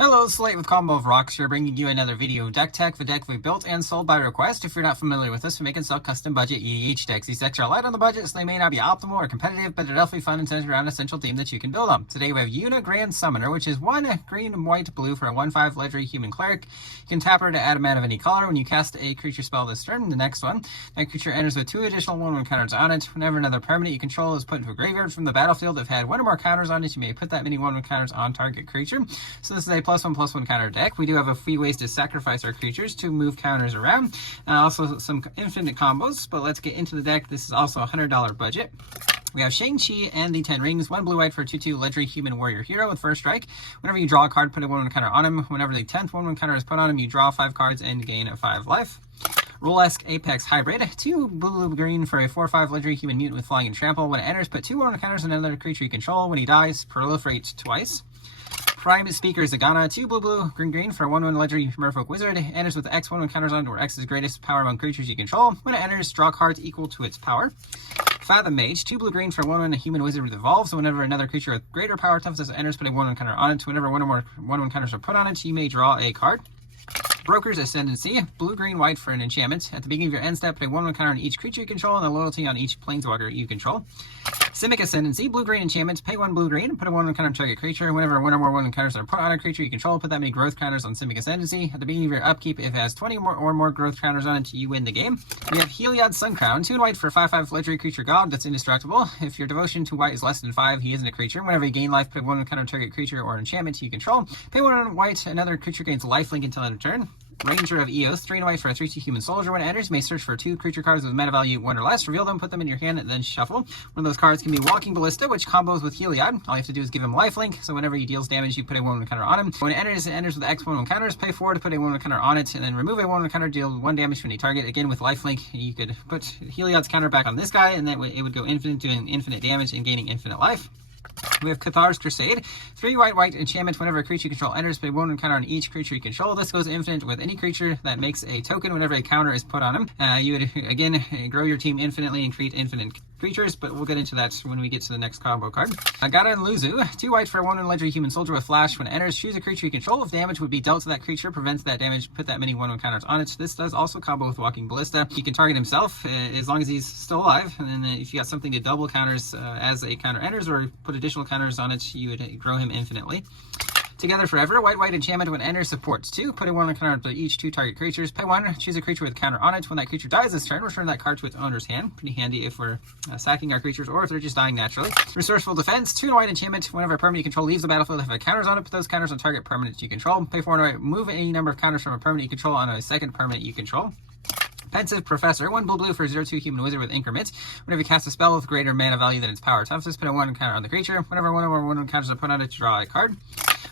Hello, Slate with Combo of Rocks here, bringing you another video of deck tech, the deck we built and sold by request. If you're not familiar with us, we make and sell custom budget EDH decks. These decks are light on the budget, so they may not be optimal or competitive, but they're definitely fun and centered around a central theme that you can build on. Today we have Yuna Grand Summoner, which is 1 green, white, blue for a 1/5 legendary human cleric. You can tap her to add a mana of any color when you cast a creature spell this turn. The next one, that creature enters with 2 additional 1/1 counters on it. Whenever another permanent you control is put into a graveyard from the battlefield, if had 1 or more counters on it, you may put that many 1/1 counters on target creature. So this is a +1/+1 counter deck. We do have a few ways to sacrifice our creatures to move counters around. Also some infinite combos, but let's get into the deck. This is also a $100 budget. We have Shang-Chi and the 10 Rings, 1 blue-white for 2/2 legendary human warrior hero with first strike. Whenever you draw a card, put a 1/1 counter on him. Whenever the 10th 1/1 counter is put on him, you draw 5 cards and gain 5 life. Rule-esque Apex Hybrid, 2 blue-green for a 4/5 legendary human mutant with flying and trample. When it enters, put 2 1/1 counters on another creature you control. When he dies, proliferate twice. Prime Speaker Zagana, 2 blue, green for a 1/1 legendary merfolk wizard. Enters with X 1/1 counters on it, where X is greatest power among creatures you control. When it enters, draw cards equal to its power. Fathom Mage, 2 blue-green for 1/1 human wizard with evolve. So whenever another creature with greater power toughness enters, put a 1/1 counter on it. Whenever 1 or more 1/1 counters are put on it, you may draw a card. Broker's Ascendancy, blue, green, white for an enchantment. At the beginning of your end step, put a 1/1 counter on each creature you control and a loyalty on each planeswalker you control. Simic Ascendancy, blue, green enchantment. Pay 1 blue, green, put a 1/1 counter on target creature. Whenever 1 or more 1/1 counters are put on a creature you control, put that many growth counters on Simic Ascendancy. At the beginning of your upkeep, if it has 20 or more growth counters on it, you win the game. We have Heliod Suncrown, 2 and white for 5/5 legendary creature god that's indestructible. If your devotion to white is less than 5, he isn't a creature. Whenever you gain life, put 1/1 counter on target creature or enchantment you control. Pay 1 white, another creature gains lifelink until end of turn. Ranger of Eos, 3 and white for a 3/2 human soldier. When it enters, you may search for 2 creature cards with mana value 1 or less, reveal them, put them in your hand, and then shuffle. One of those cards can be Walking Ballista, which combos with Heliod. All you have to do is give him lifelink, so whenever he deals damage, you put a 1/1 counter on him. When it enters with X 1/1 counters, pay 4 to put a 1/1 counter on it, and then remove a 1/1 counter, deal 1 damage to any target. Again, with lifelink, you could put Heliod's counter back on this guy, and then it would go infinite, doing infinite damage and gaining infinite life. We have Cathar's Crusade, 3 white enchantment. Whenever a creature you control enters, put 1/1 counter on each creature you control. This goes infinite with any creature that makes a token whenever a counter is put on him. You would, again, grow your team infinitely and create infinite creatures, but we'll get into that when we get to the next combo card. Agata and Luzu, 2 white for a 1/1 legendary human soldier with flash. When it enters, choose a creature you control. If damage would be dealt to that creature, prevents that damage, put that many 1/1 counters on it. This does also combo with Walking Ballista. He can target himself as long as he's still alive, and then if you got something to double counters as a counter enters or put additional counters on it, you would grow him infinitely. Together Forever, white enchantment. When enters, supports 2. Put a 1/1 counter on each 2 target creatures. Pay 1, choose a creature with counter on it. When that creature dies this turn, return that card to its owner's hand. Pretty handy if we're sacking our creatures or if they're just dying naturally. Resourceful Defense, 2 and white enchantment. Whenever a permanent you control leaves the battlefield, if it has counters on it, put those counters on target permanents you control. Pay 4 and white, move any number of counters from a permanent you control on a second permanent you control. Pensive Professor, 1 blue for 0/2 human wizard with increment. Whenever you cast a spell with greater mana value than its power toughness, put a 1 counter on the creature. Whenever 1 or more 1/1 counters are put on it, you draw a card.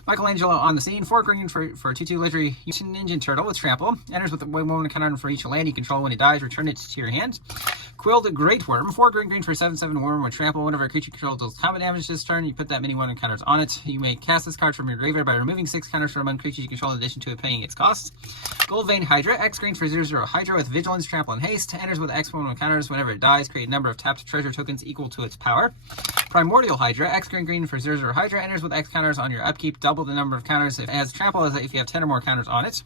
Michelangelo on the scene, 4 green for a 2/2 legendary Ninja Turtle with trample. Enters with a 1/1 counter for each land you control. When it dies, return it to your hand. Quilled Great Worm, 4 green for a 7/7 worm with trample. Whenever a creature controls deals combat damage this turn, you put that many 1/1 counters on it. You may cast this card from your graveyard by removing 6 counters from among creatures you control in addition to it paying its cost. Goldvein Hydra, X green for 0/0 Hydra with vigilance, trample, and haste. Enters with X 1/1 counters. Whenever it dies, create a number of tapped treasure tokens equal to its power. Primordial Hydra, X green for 0/0 Hydra. Enters with X counters on your upkeep. Double the number of counters if it has trample as if you have 10 or more counters on it.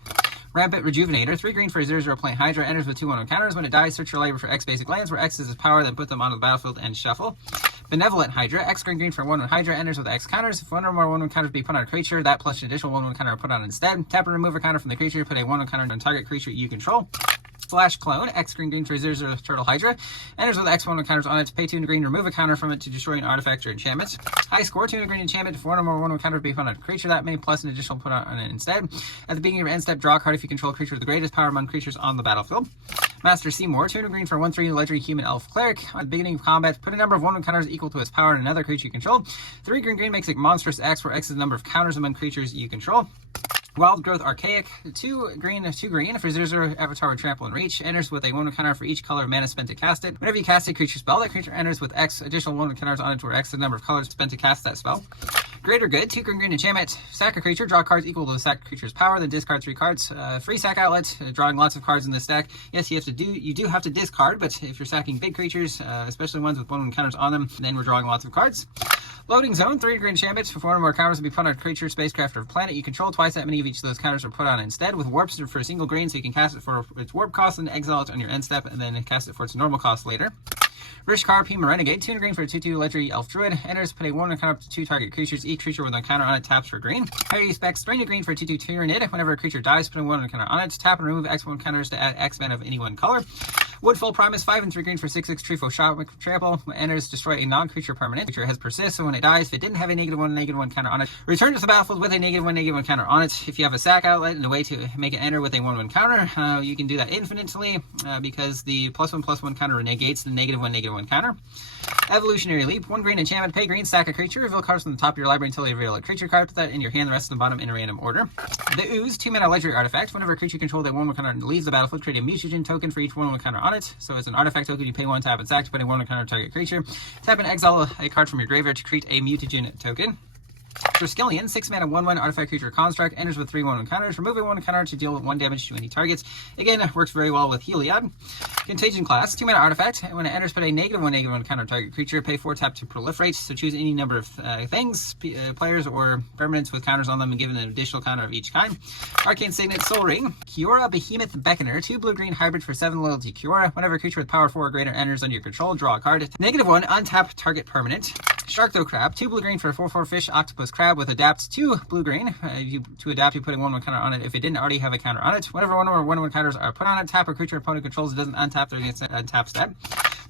Rampant Rejuvenator, 3 green for 0/0 Plant Hydra. Enters with 2 1/1 counters. When it dies, search your library for X basic lands where X is its power, then put them onto the battlefield and shuffle. Benevolent Hydra, X green for 1/1 Hydra. Enters with X counters. If 1 or more 1/1 counters be put on a creature, that plus an additional 1/1 counter are put on instead. Tap and remove a counter from the creature. Put a 1/1 counter on target creature you control. Flash Clone, X green for 0/0 Turtle Hydra. Enters with X 1/1 counters on it. Pay 2 and green, remove a counter from it to destroy an artifact or enchantment. High score, 2 and green enchantment. If 1 or more 1/1 counters be put on a creature, that may plus an additional put on it instead. At the beginning of your end step, draw a card if you control a creature with the greatest power among creatures on the battlefield. Master Seymour, 2 and green for 1/3 legendary human elf cleric. At the beginning of combat, put a number of 1/1 counters equal to its power on another creature you control. 3 green makes a monstrous X, where X is the number of counters among creatures you control. Wild Growth Archaic, 2 green for 0/0 Avatar with Trample and Reach. Enters with a 1/1 counter for each color of mana spent to cast it. Whenever you cast a creature spell, that creature enters with X additional 1/1 counters on it, where X is the number of colors spent to cast that spell. Greater Good, 2 green enchantment. Sack a creature, draw cards equal to the sack creature's power, then discard 3 cards. Free sack outlet, drawing lots of cards in this deck. Yes, you do have to discard, but if you're sacking big creatures, especially ones with 1/1 counters on them, then we're drawing lots of cards. Loading zone, 3 green enchantments. If one or more counters will be put on a creature, spacecraft, or planet you control, twice that many of each of those counters are put on instead. With warps for a single green, so you can cast it for its warp cost and exile it on your end step, and then cast it for its normal cost later. Rishkar Pima Renegade, 2 green for a 2/2 legendary elf druid. Enters, put a 1 counter up to 2 target creatures. Each creature with a counter on it taps for green. Parity specs, 3 green for a 2/2 Tyranid. Whenever a creature dies, put a 1 counter on it. Tap and remove X1 counters to add X mana of any one color. Woodfall Primus, 5 and 3 green for 6/6 Trifo Shot Trample. When it enters, destroy a non-creature permanent. Creature has persist, so when it dies, if it didn't have a -1/-1 counter on it, return to the battlefield with a -1/-1 counter on it. If you have a sack outlet and a way to make it enter with a 1/1 counter, you can do that infinitely because the +1/+1 counter negates the -1/-1 counter. Evolutionary Leap, 1 green enchantment, pay green, sack a creature, reveal cards from the top of your library until you reveal a creature card, put that in your hand, the rest of the bottom in a random order. The Ooze, 2 mana legendary artifact. Whenever a creature controlled a 1/1 counter leaves the battlefield, create a mutagen token for each 1/1 counter on it. So it's an artifact token, you pay 1, tap and sack to put a 1/1 counter target creature. Tap and exile a card from your graveyard to create a mutagen token. Triskelion, 6 mana 1/1 artifact creature construct, enters with 3 1/1 counters. Remove a 1 counter to deal 1 damage to any targets. Again, works very well with Heliod. Contagion class, 2 mana artifact. When it enters, put a -1/-1 counter target creature. Pay 4 tap to proliferate. So choose any number of things, players, or permanents with counters on them and give them an additional counter of each kind. Arcane Signet, Soul Ring. Kiora Behemoth Beckoner, 2 blue-green hybrid for 7 loyalty Kiora. Whenever a creature with power 4 or greater enters under your control, draw a card. -1, untap target permanent. Sharkdo Crab, 2 blue-green for a 4/4 fish octopus crab with adapt 2 blue-green. To adapt, you put a 1/1 counter on it if it didn't already have a counter on it. Whenever 1 or 1/1 counters are put on it, tap a creature opponent controls, it doesn't untap, they're against it, untaps that.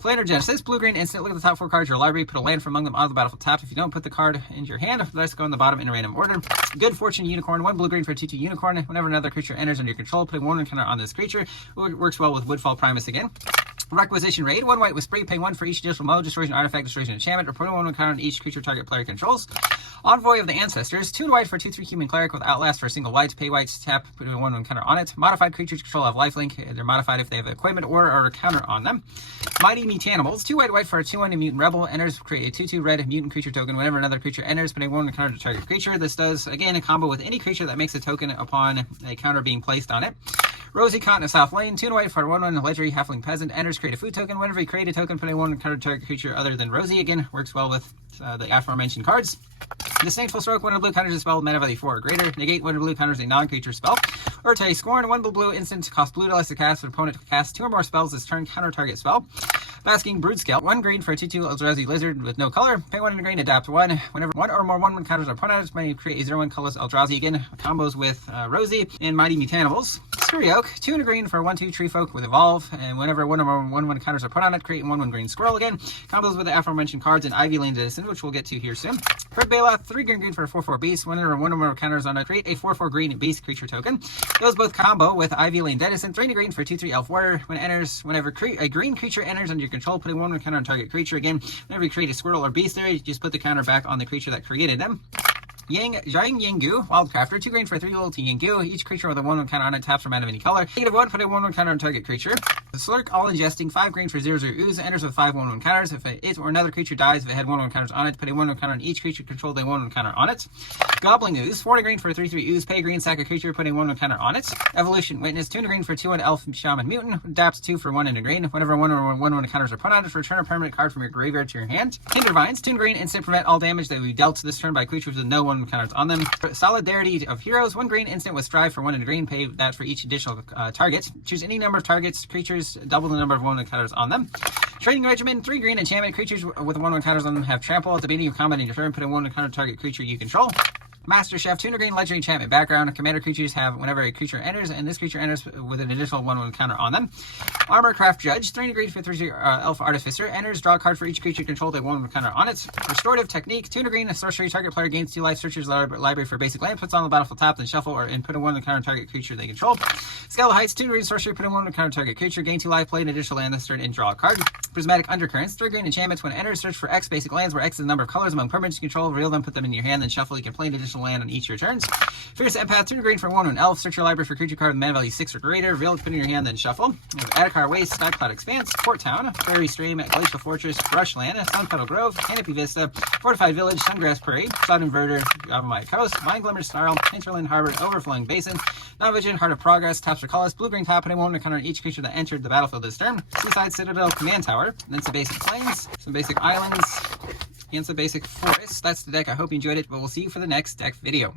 Planar Genesis, blue-green instant, look at the top 4 cards of your library, put a land from among them out of the battlefield tapped. If you don't, put the card into your hand, the rest go on the bottom in a random order. Good Fortune Unicorn, 1 blue-green for a 2/2 Unicorn. Whenever another creature enters under your control, put a 1/1 counter on this creature. It works well with Woodfall Primus again. Requisition Raid, 1 white with spray, pay 1 for each additional mode, destroys an artifact, destroys an enchantment, or put a 1/1 counter on each creature target player controls. Envoy of the Ancestors, 2 white for 2/3 human cleric with Outlast for a single white, pay white, tap, put a 1/1 counter on it. Modified creatures control have lifelink, they're modified if they have equipment or a counter on them. Mighty Mutanimals, 2 white for a 2/1 Mutant Rebel, enters, create a 2/2 red mutant creature token. Whenever another creature enters, put a 1/1 counter to target creature. This does, again, a combo with any creature that makes a token upon a counter being placed on it. Rosie Cotton of South Lane, 2 white for a 1/1 legendary halfling peasant, enters, create a food token. Whenever you create a token, put a 1/1 counter target creature other than Rosie. Again, works well with the aforementioned cards. Disdainful Stroke, 1 blue counters a spell with mana value 4 or greater. Negate, 1 blue counters a non-creature spell. Urte Scorn, 1 blue instant, cost blue to less to cast for opponent to cast 2 or more spells this turn, counter target spell. Basking Broodskell, 1 green for a 2/2 Eldrazi Lizard with no color. Pay 1 green, adapt 1. Whenever 1 or more 1/1 counters are put on it, you create a 0/1 colorless Eldrazi. Again, combos with Rosie and Mighty Mutanimals. Scurry Oak, 2 and a green for a 1/2 Tree Folk with Evolve. And whenever 1 or more 1/1 counters are put on it, create a 1/1 green squirrel again. Combos with the aforementioned cards and Ivy Lane Citizen, which we'll get to here soon. Herd Baloth, 3 green for a 4/4 beast. Whenever 1 or more counters on it, create a 4/4 green beast creature token. Those both combo with Ivy Lane Denizen, 3 green for a 2/3 elf warrior. Whenever a green creature enters under your control, put a 1/1 counter on target creature. Again, whenever you create a squirrel or beast there, you just put the counter back on the creature that created them. Zhang Yinggu, Wildcrafter, 2 green for a 3 loyalty Yinggu. Each creature with a 1/1 counter on it taps from mana of any color. -1, put a 1/1 counter on target creature. The Slurk, all ingesting, 5 green for 0/0 Ooze, enters with 5 1/1 counters. If it or another creature dies, if it had 1/1 counters on it, put a 1/1 counter on each creature controlled a 1/1 counter on it. Goblin Ooze, 40 green for a 3/3 Ooze, pay green, sack a creature, put a 1/1 counter on it. Evolution Witness, 2 green for 2/1 Elf Shaman Mutant, adapts 2 for 1 and a green. Whenever 1 or 1/1 counters are put on it, return a permanent card from your graveyard to your hand. Tinder Vines, 2 green, instant prevent all damage that will be dealt this turn by creatures with no 1/1 counters on them. Solidarity of Heroes, 1 green instant with Strive for 1 and a green, pay that for each additional target. Choose any number of targets, creatures, double the number of 1/1 counters on them. Training Regimen, 3 green enchantment, creatures with 1/1 counters on them have trample. At the beginning of combat in your turn, put a 1/1 counter target creature you control. Master Chef, 2 green legendary enchantment background. Commander creatures have whenever a creature enters, and this creature enters with an additional 1/1 counter on them. Armor Craft Judge, 3 green for 3 Elf Artificer, enters, draw a card for each creature controlled a 1/1 counter on it. Restorative Technique, 2 green, a sorcery, target player gains 2 life, searches library for basic land, puts on the battlefield tap, then shuffle and put a 1/1 counter target creature they control. Scale Heights, 2 green sorcery, put a 1/1 counter target creature, gain 2 life, play an additional land this turn, and draw a card. Prismatic Undercurrents, 3 green enchantments, when enters, search for X basic lands, where X is the number of colors among permanents you control, reveal them, put them in your hand, then shuffle. You can play an additional land on each of your turns. Fierce Empath, 2 green for 1/1 Elf, search your library for creature card with mana value 6 or greater, reveal, put in your hand, then shuffle. Adakar Waste, Skycloud Expanse, Port Town, Fairy Stream, Glacial Fortress, Brushland, Sunpetal Grove, Canopy Vista, Fortified Village, Sungrass Prairie, Cloud Inverter, Yavimaya Coast, Vine Glimmer Snarl, Hinterland Harbor, Overflowing Basin, Novision, Heart of Progress, Taps for Colors, Blue-Green Tap, putting 1/1 counter on each creature that entered the battlefield this turn. Seaside Citadel Command Tower, then some basic plains, some basic islands, and some basic forests. That's the deck. I hope you enjoyed it, but we'll see you for the next deck video.